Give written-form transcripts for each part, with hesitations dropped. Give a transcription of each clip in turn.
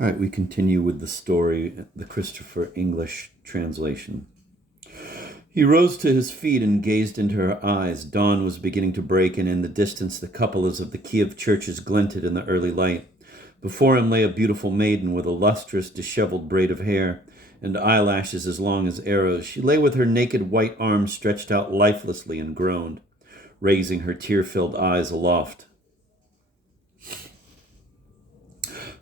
All right, we continue with the story, the Christopher English translation. He rose to his feet and gazed into her eyes. Dawn was beginning to break, and in the distance the cupolas of the Kiev churches glinted in the early light. Before him lay a beautiful maiden with a lustrous, disheveled braid of hair and eyelashes as long as arrows. She lay with her naked white arms stretched out lifelessly and groaned, raising her tear-filled eyes aloft.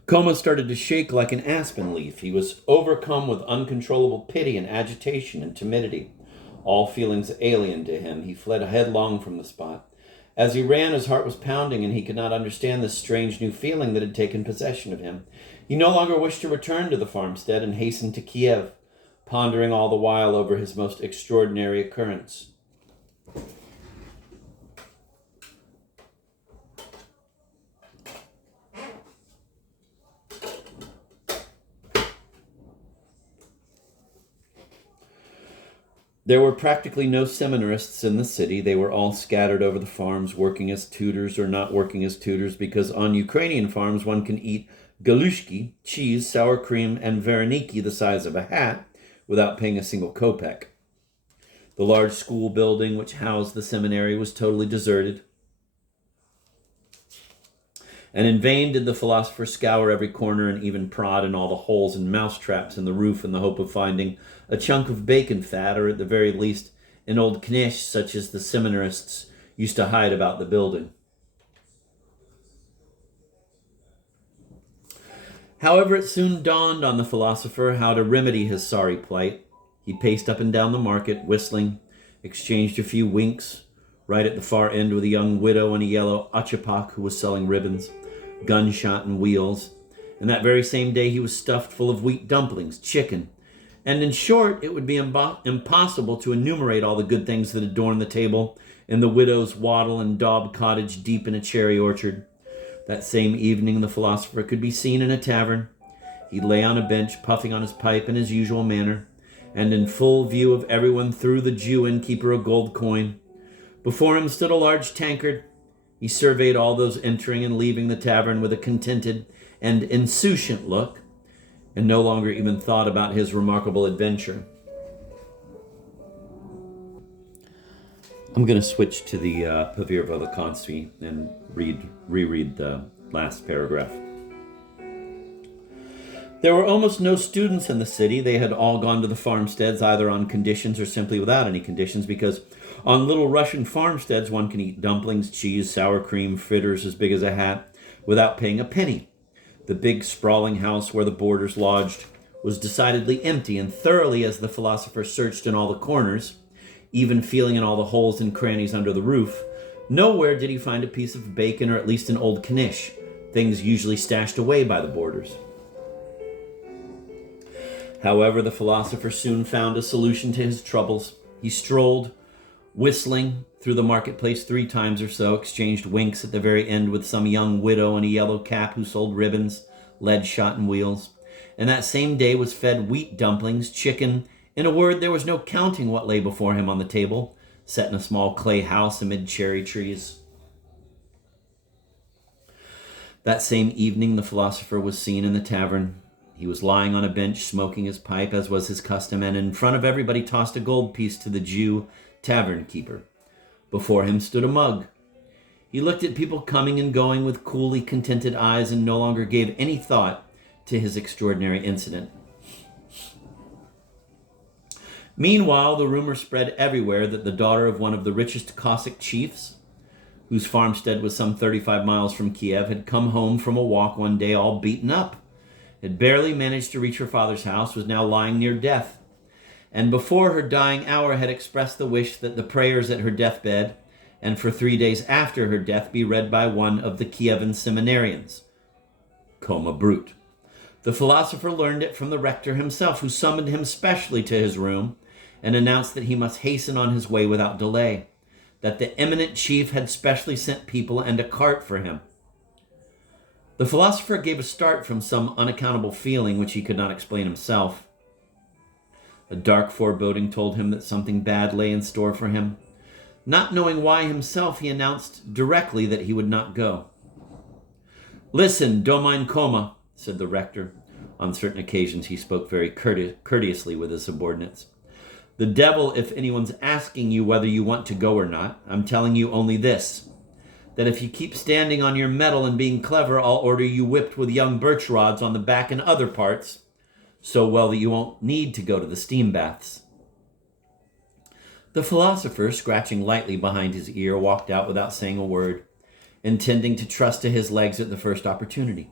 Koma started to shake like an aspen leaf. He was overcome with uncontrollable pity and agitation and timidity. All feelings alien to him, he fled headlong from the spot. As he ran, his heart was pounding, and he could not understand this strange new feeling that had taken possession of him. He no longer wished to return to the farmstead and hastened to Kiev, pondering all the while over his most extraordinary occurrence. There were practically no seminarists in the city. They were all scattered over the farms, working as tutors or not working as tutors, because on Ukrainian farms one can eat galushki, cheese, sour cream, and vareniki the size of a hat without paying a single kopeck. The large school building which housed the seminary was totally deserted. And in vain did the philosopher scour every corner and even prod in all the holes and mousetraps in the roof in the hope of finding a chunk of bacon fat, or at the very least an old knish such as the seminarists used to hide about the building. However, it soon dawned on the philosopher how to remedy his sorry plight. He paced up and down the market, whistling, exchanged a few winks, right at the far end with a young widow in a yellow achapak who was selling ribbons, gunshot and wheels, and that very same day he was stuffed full of wheat dumplings, chicken, and in short, it would be impossible to enumerate all the good things that adorned the table in the widow's wattle and daub cottage deep in a cherry orchard. That same evening the philosopher could be seen in a tavern. He lay on a bench, puffing on his pipe in his usual manner, and in full view of everyone threw the Jew innkeeper a gold coin. Before him stood a large tankard. He surveyed all those entering and leaving the tavern with a contented and insouciant look, and no longer even thought about his remarkable adventure. I'm going to switch to the Pavir Velikonski and reread the last paragraph. There were almost no students in the city. They had all gone to the farmsteads, either on conditions or simply without any conditions, because on little Russian farmsteads one can eat dumplings, cheese, sour cream, fritters as big as a hat, without paying a penny. The big sprawling house where the boarders lodged was decidedly empty, and thoroughly as the philosopher searched in all the corners, even feeling in all the holes and crannies under the roof, nowhere did he find a piece of bacon or at least an old knish, things usually stashed away by the boarders. However, the philosopher soon found a solution to his troubles. He strolled, whistling, through the marketplace 3 times or so, exchanged winks at the very end with some young widow in a yellow cap who sold ribbons, lead shot and wheels, and that same day was fed wheat dumplings, chicken. In a word, there was no counting what lay before him on the table, set in a small clay house amid cherry trees. That same evening the philosopher was seen in the tavern. He was lying on a bench smoking his pipe, as was his custom, and in front of everybody tossed a gold piece to the Jew tavern keeper. Before him stood a mug. He looked at people coming and going with coolly contented eyes and no longer gave any thought to his extraordinary incident. Meanwhile, the rumor spread everywhere that the daughter of one of the richest Cossack chiefs, whose farmstead was some 35 miles from Kiev, had come home from a walk one day all beaten up, had barely managed to reach her father's house, was now lying near death, and before her dying hour had expressed the wish that the prayers at her deathbed, and for 3 days after her death, be read by one of the Kievan seminarians, Koma Brute. The philosopher learned it from the rector himself, who summoned him specially to his room and announced that he must hasten on his way without delay, that the eminent chief had specially sent people and a cart for him. The philosopher gave a start from some unaccountable feeling which he could not explain himself. A dark foreboding told him that something bad lay in store for him. Not knowing why himself, he announced directly that he would not go. "Listen, Domain Koma," said the rector. On certain occasions he spoke very courteously with his subordinates. The devil, if anyone's asking you whether you want to go or not. I'm telling you only this, that if you keep standing on your mettle and being clever, I'll order you whipped with young birch rods on the back and other parts, so well that you won't need to go to the steam baths. The philosopher, scratching lightly behind his ear, walked out without saying a word, intending to trust to his legs at the first opportunity.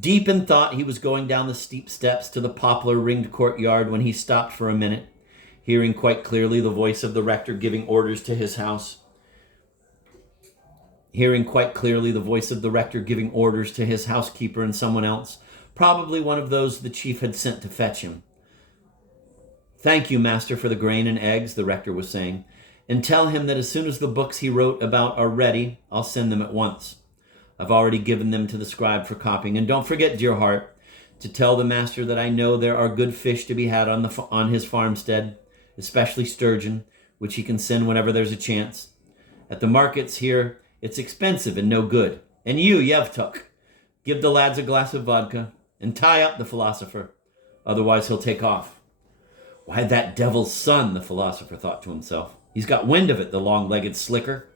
Deep in thought, he was going down the steep steps to the poplar-ringed courtyard when he stopped for a minute, hearing quite clearly the voice of the rector giving orders to his housekeeper and someone else, probably one of those the chief had sent to fetch him. Thank you, master, for the grain and eggs, the rector was saying, and tell him that as soon as the books he wrote about are ready, I'll send them at once. I've already given them to the scribe for copying, and don't forget, dear heart, to tell the master that I know there are good fish to be had on his farmstead, especially sturgeon, which he can send whenever there's a chance. At the markets here, it's expensive and no good. And you, Yevtuk, give the lads a glass of vodka and tie up the philosopher. Otherwise he'll take off. Why, that devil's son, the philosopher thought to himself. He's got wind of it, the long-legged slicker.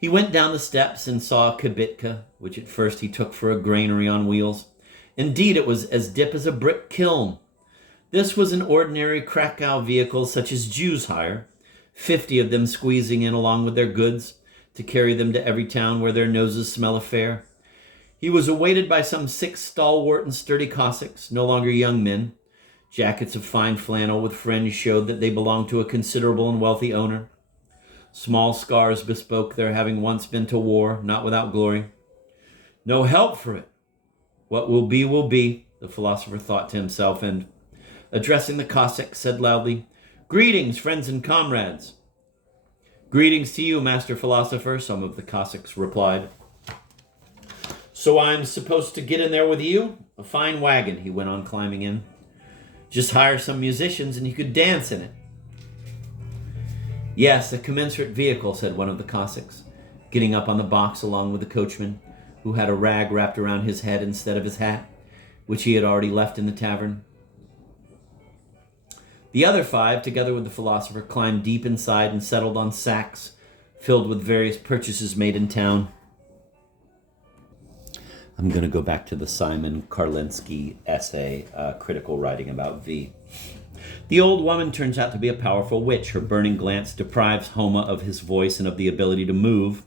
He went down the steps and saw a kibitka, which at first he took for a granary on wheels. Indeed, it was as dip as a brick kiln. This was an ordinary Krakow vehicle such as Jews hire, 50 of them squeezing in along with their goods to carry them to every town where their noses smell of fare. He was awaited by some 6 stalwart and sturdy Cossacks, no longer young men. Jackets of fine flannel with fringe showed that they belonged to a considerable and wealthy owner. Small scars bespoke their having once been to war, not without glory. No help for it. What will be, the philosopher thought to himself, and, addressing the Cossacks, said loudly, Greetings, friends and comrades. Greetings to you, master philosopher, some of the Cossacks replied. So I'm supposed to get in there with you? A fine wagon, he went on, climbing in. Just hire some musicians and you could dance in it. Yes, a commensurate vehicle, said one of the Cossacks, getting up on the box along with the coachman, who had a rag wrapped around his head instead of his hat, which he had already left in the tavern. The other 5, together with the philosopher, climbed deep inside and settled on sacks filled with various purchases made in town. I'm going to go back to the Simon Karlinski essay, critical writing about V. The old woman turns out to be a powerful witch. Her burning glance deprives Homa of his voice and of the ability to move.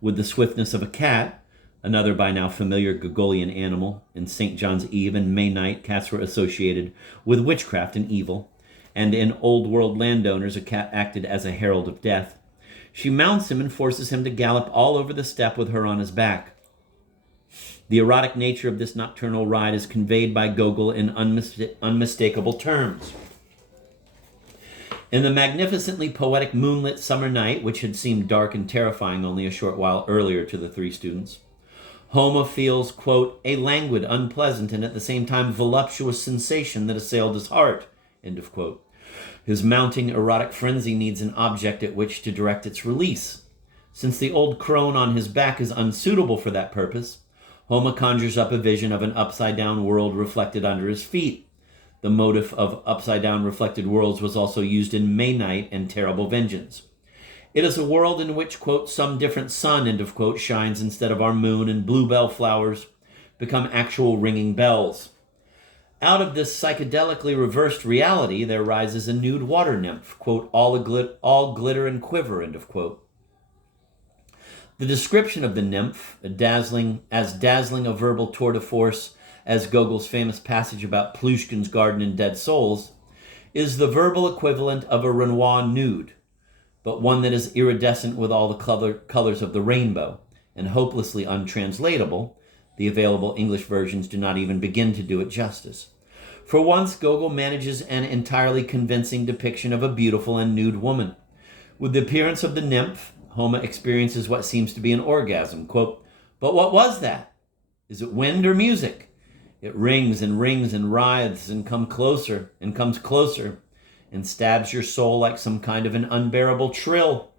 With the swiftness of a cat, another by now familiar Gogolian animal, in St. John's Eve and May Night, cats were associated with witchcraft and evil, and in Old World landowners, a cat acted as a herald of death. She mounts him and forces him to gallop all over the steppe with her on his back. The erotic nature of this nocturnal ride is conveyed by Gogol in unmistakable terms. In the magnificently poetic moonlit summer night, which had seemed dark and terrifying only a short while earlier to the 3 students, Homa feels, quote, a languid, unpleasant, and at the same time voluptuous sensation that assailed his heart, end of quote. His mounting erotic frenzy needs an object at which to direct its release. Since the old crone on his back is unsuitable for that purpose, Homa conjures up a vision of an upside-down world reflected under his feet. The motif of upside-down reflected worlds was also used in May Night and Terrible Vengeance. It is a world in which, quote, some different sun, end of quote, shines instead of our moon, and bluebell flowers become actual ringing bells. Out of this psychedelically reversed reality, there rises a nude water nymph, quote, all glitter and quiver, end of quote. The description of the nymph, dazzling a verbal tour de force as Gogol's famous passage about Plushkin's garden and dead souls, is the verbal equivalent of a Renoir nude, but one that is iridescent with all the colors of the rainbow, and hopelessly untranslatable. The available English versions do not even begin to do it justice. For once, Gogol manages an entirely convincing depiction of a beautiful and nude woman. With the appearance of the nymph, Homa experiences what seems to be an orgasm. Quote, but what was that? Is it wind or music? It rings and writhes and comes closer, and stabs your soul like some kind of an unbearable trill.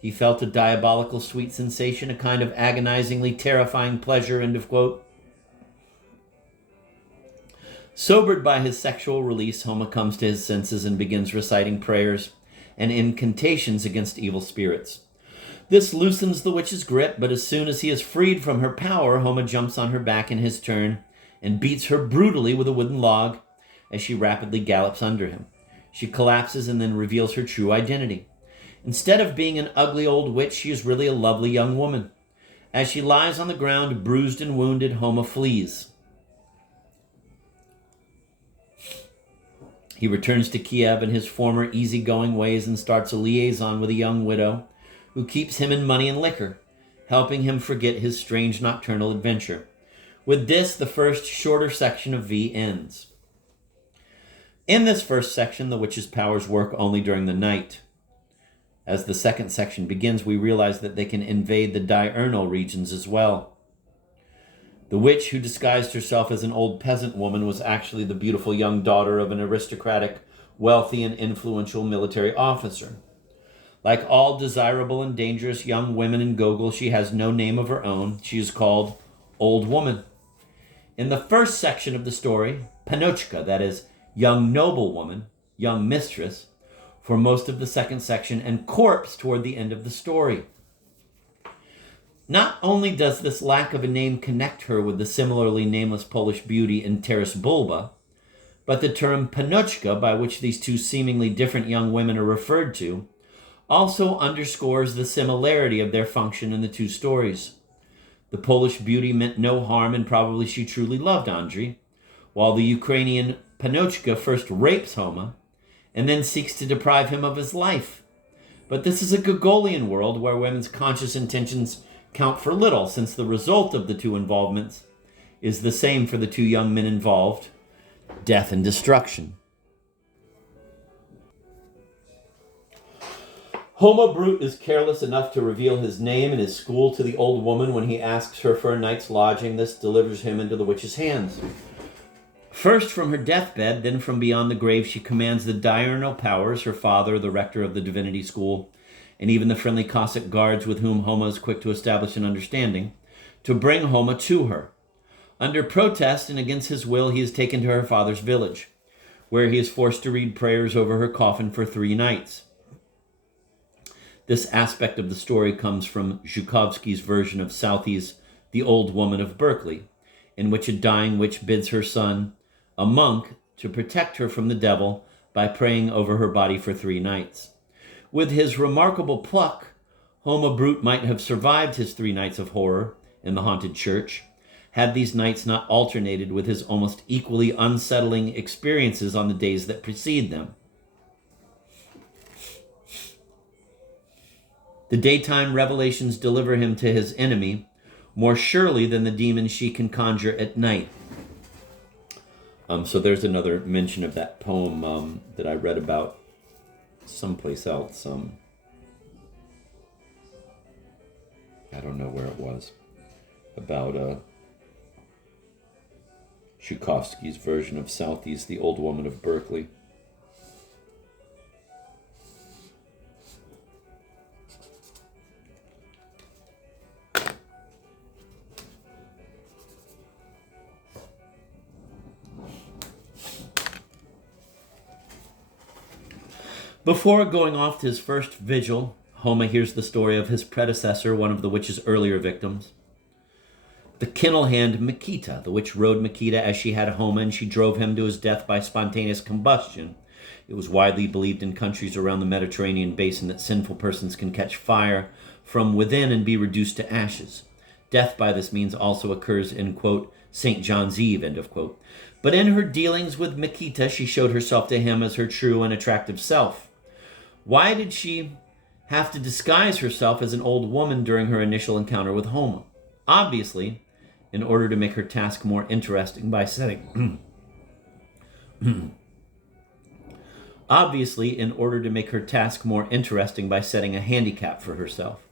He felt a diabolical sweet sensation, a kind of agonizingly terrifying pleasure, end of quote. Sobered by his sexual release, Homa comes to his senses and begins reciting prayers and incantations against evil spirits. This loosens the witch's grip, but as soon as he is freed from her power, Homa jumps on her back in his turn and beats her brutally with a wooden log as she rapidly gallops under him. She collapses and then reveals her true identity. Instead of being an ugly old witch, she is really a lovely young woman. As she lies on the ground, bruised and wounded, Homa flees. He returns to Kiev in his former easygoing ways and starts a liaison with a young widow who keeps him in money and liquor, helping him forget his strange nocturnal adventure. With this, the first shorter section of V ends. In this first section, the witch's powers work only during the night. As the second section begins, we realize that they can invade the diurnal regions as well. The witch who disguised herself as an old peasant woman was actually the beautiful young daughter of an aristocratic, wealthy, and influential military officer. Like all desirable and dangerous young women in Gogol, she has no name of her own. She is called Old Woman. In the first section of the story, Panochka, that is, young noblewoman, young mistress, for most of the second section, and corpse toward the end of the story. Not only does this lack of a name connect her with the similarly nameless Polish beauty in Taras Bulba, but the term Panochka, by which these two seemingly different young women are referred to, also underscores the similarity of their function in the two stories. The Polish beauty meant no harm, and probably she truly loved Andrei, while the Ukrainian Panochka first rapes Homa and then seeks to deprive him of his life. But this is a Gogolian world where women's conscious intentions count for little, since the result of the two involvements is the same for the two young men involved: death and destruction. Homa Brute is careless enough to reveal his name and his school to the old woman when he asks her for a night's lodging. This delivers him into the witch's hands. First from her deathbed, then from beyond the grave, she commands the diurnal powers, her father, the rector of the divinity school, and even the friendly Cossack guards with whom Homa is quick to establish an understanding, to bring Homa to her. Under protest and against his will, he is taken to her father's village, where he is forced to read prayers over her coffin for 3 nights. This aspect of the story comes from Zhukovsky's version of Southey's The Old Woman of Berkeley, in which a dying witch bids her son, a monk, to protect her from the devil by praying over her body for 3 nights. With his remarkable pluck, Homa Brute might have survived his 3 nights of horror in the haunted church, had these nights not alternated with his almost equally unsettling experiences on the days that precede them. The daytime revelations deliver him to his enemy more surely than the demons she can conjure at night. So there's another mention of that poem that I read about someplace else. I don't know where it was. About Tchaikovsky's version of Southey's The Old Woman of Berkeley. Before going off to his first vigil, Homa hears the story of his predecessor, one of the witch's earlier victims. The kennel hand Mikita. The witch rode Mikita as she had Homa, and she drove him to his death by spontaneous combustion. It was widely believed in countries around the Mediterranean basin that sinful persons can catch fire from within and be reduced to ashes. Death by this means also occurs in, quote, St. John's Eve, end of quote. But in her dealings with Mikita, she showed herself to him as her true and attractive self. Why did she have to disguise herself as an old woman during her initial encounter with Homa? Obviously, in order to make her task more interesting by setting a handicap for herself.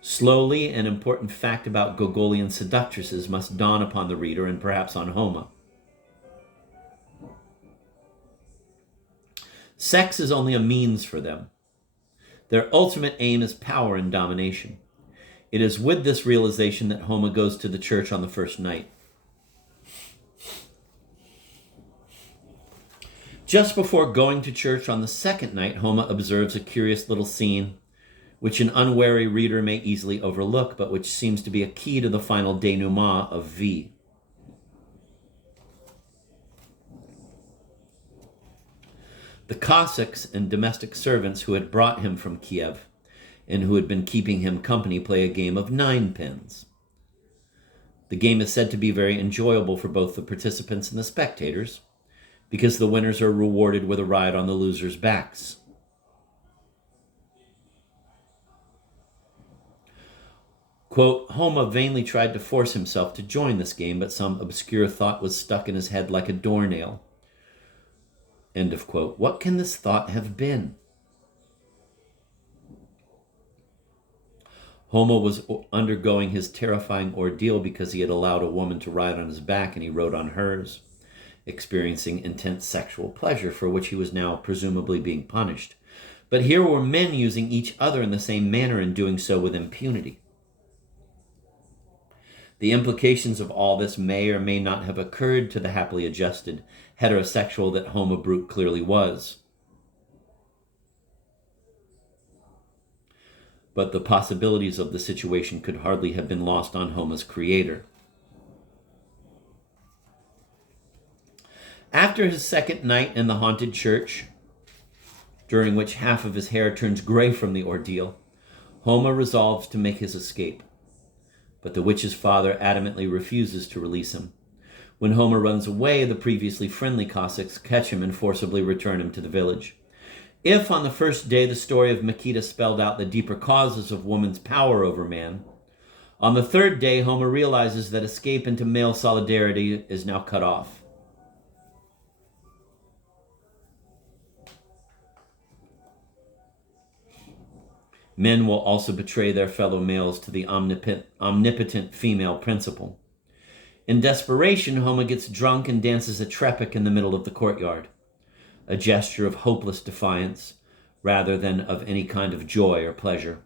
Slowly, an important fact about Gogolian seductresses must dawn upon the reader, and perhaps on Homa. Sex is only a means for them. Their ultimate aim is power and domination. It is with this realization that Homa goes to the church on the first night. Just before going to church on the second night, Homa observes a curious little scene, which an unwary reader may easily overlook, but which seems to be a key to the final denouement of Viy. The Cossacks and domestic servants who had brought him from Kiev and who had been keeping him company play a game of ninepins. The game is said to be very enjoyable for both the participants and the spectators, because the winners are rewarded with a ride on the losers' backs. Quote, Homa vainly tried to force himself to join this game, but some obscure thought was stuck in his head like a doornail. End of quote. What can this thought have been? Homa was undergoing his terrifying ordeal because he had allowed a woman to ride on his back and he rode on hers, experiencing intense sexual pleasure for which he was now presumably being punished. But here were men using each other in the same manner and doing so with impunity. The implications of all this may or may not have occurred to the happily adjusted heterosexual that Homa Brute clearly was. But the possibilities of the situation could hardly have been lost on Homa's creator. After his second night in the haunted church, during which half of his hair turns gray from the ordeal, Homa resolves to make his escape. But the witch's father adamantly refuses to release him. When Homa runs away, the previously friendly Cossacks catch him and forcibly return him to the village. If on the first day the story of Mikita spelled out the deeper causes of woman's power over man, on the third day Homa realizes that escape into male solidarity is now cut off. Men will also betray their fellow males to the omnipotent female principle. In desperation, Homa gets drunk and dances a trepak in the middle of the courtyard, a gesture of hopeless defiance rather than of any kind of joy or pleasure.